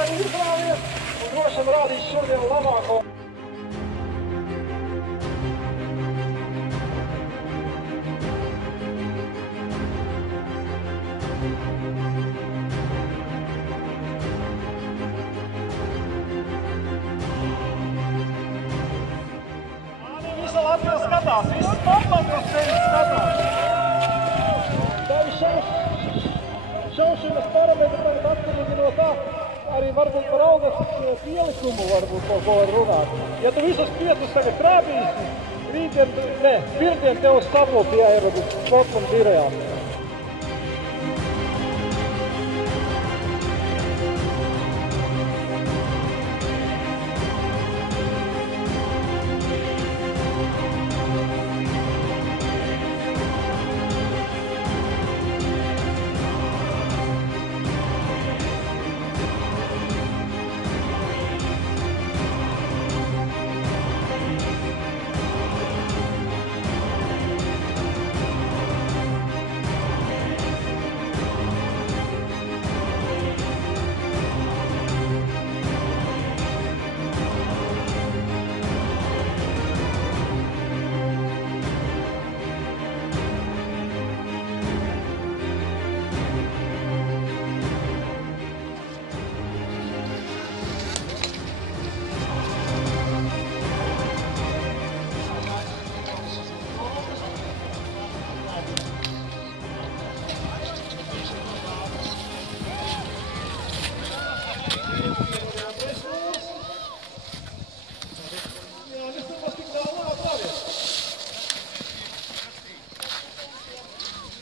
tagad izrāvies un droši vien rādīs šodien labāko. Visa Latvija skatās, visas paplatos tevis skatās. Tevi šaušanas parametri tagad atkarīgi no tā, arī varbūt par algas pielikumu varbūt kaut ko var runāt. Ja tu visas 5 tagad trāpīsi, pirmdien tev uz tabloti jāierada sportam birajām.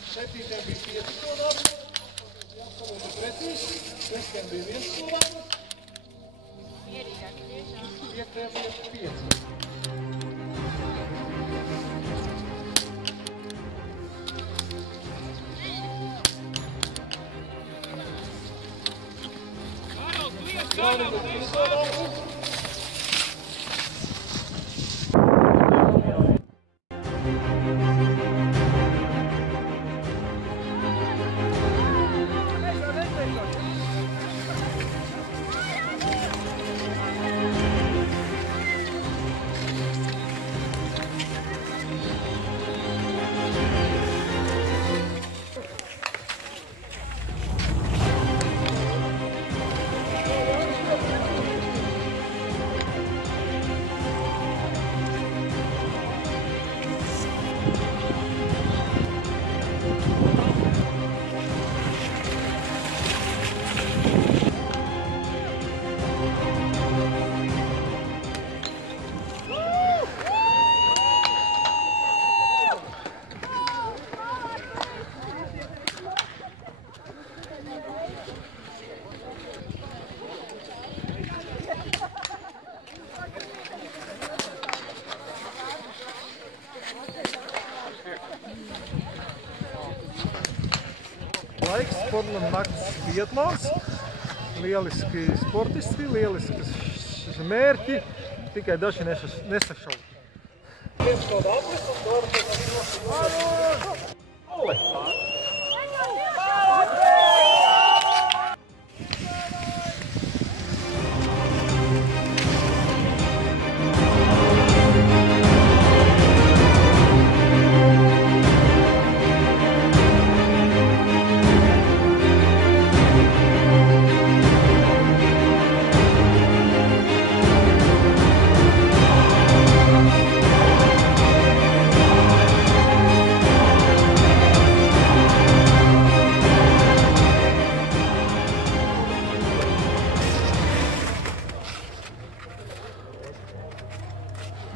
Septītiem bija 5 stūrāmi, jāsalūda precīzi, 6. bija 1 stūrāmi, 5. bija 5. Laiks sportam nakts biatlons, lieliski sportisti, lieliski mērķi, tikai daži nesašauj. Viens kaut atlis un dārba Ole!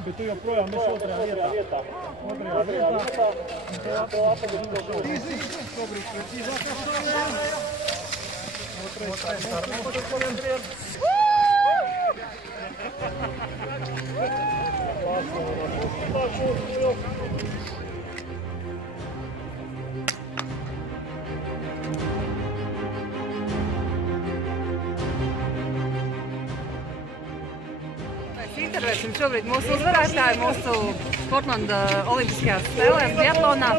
Bet tu joprojām esi otrajā vietā. Otrajā vietā. Tev atpakaļ šobrīd precīzākā stāvējā. Otrais stāvējā. uzsvērsim šobrīd mūsu uzvarētāju, mūsu Portlanda olimpiskajās spēlēs biatlonā.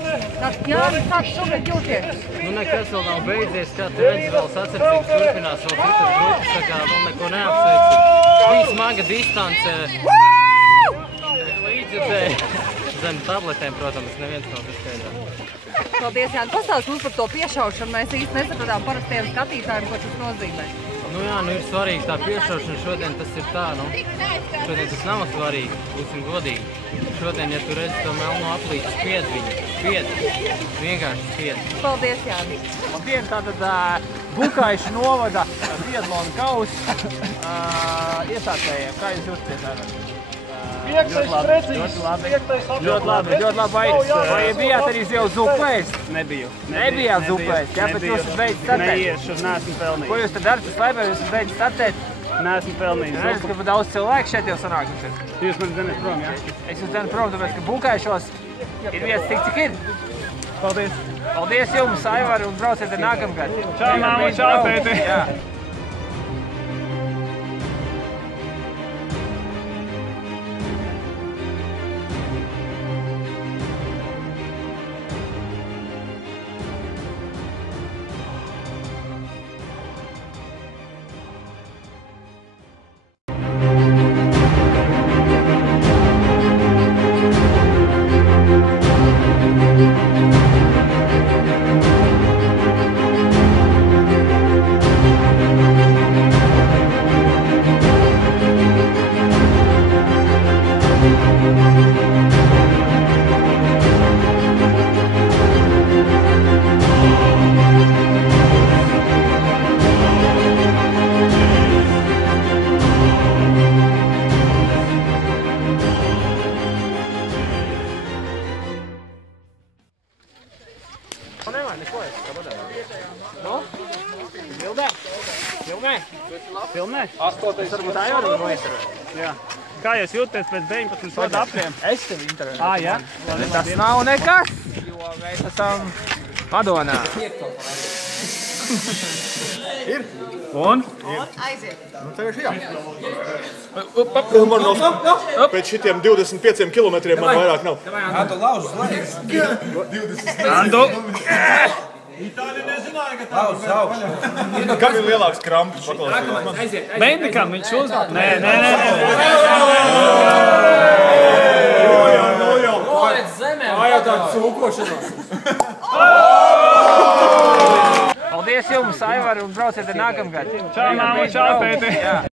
Tātad, Jāni, kā tu šobrīd jūties? Nu, nekas vēl nav beidzies, kā tu redzi, vēl sacensības turpinās, vēl citas grupas, tā kā vēl neko neapsveicu. Bija smaga distance. Līdzjutēji. Zem tabletēm, protams, neviens nav bezskaidrā. Paldies, Jāni. Pastāst mums par to piešaušanu. Mēs īsti nesapratām parastiem skatītājiem, ko tas nozīmē. Nu jā, nu ir svarīgi tā piešaušana. Šodien tas ir tā, nu. Šodien tas nav svarīgi, būsim godīgi. Šodien, ja tu redzi to melno aplīti, spied viņu. Spied. Vienkārši spied. Paldies, Jāni. Labdien, tātad Bukaiša novada biatlona kausa iesācējiem. Kā jūs jūtaties ārā? Piektais precīzs. Ļoti labi vajag. Vai bijāt arī jau zuplēs? Nebiju. Nebijāt zuplēs, jā, bet jūs esat beidzis startēt. Neiešu, neesmu pelnījis. Ko jūs tad darat? Jūs laibē, jūs esat beidzis startēt? Neesmu pelnījis. Es redzu, ka daudz cilvēku šeit jau sanāk. Jūs man zināt prom, jā? Es jūs zinu prom, tāpēc, ka Bukaišos ir vietas tik, cik ir. Paldies. Paldies jums, Aivar, un brauciet ar nākamgad. Čau, māma, čau, tēti. Jā. Filmē? 8. Varbūt Aivar var nointervēt. Jā. Kā jūs jūtaties pēc 19 gadu apļiem? Es tevi intervēju. Jā? Tas nav nekas, jo mēs esam Madonā. Ir? Un? Aiziet. Nu, tev ir jā. Pēc šitiem 25 kilometriem man vairāk nav. Tu lauž uz laiks. Andu! Itāļi nezināja, ka tā būs augšā. Kam ir lielāks krampus? Paklausīt. Meidnikam viņš uzdod? Nē. Paldies jums, Aivar, un brauciet ar nākamgad. Čau, māma, čau, tēti.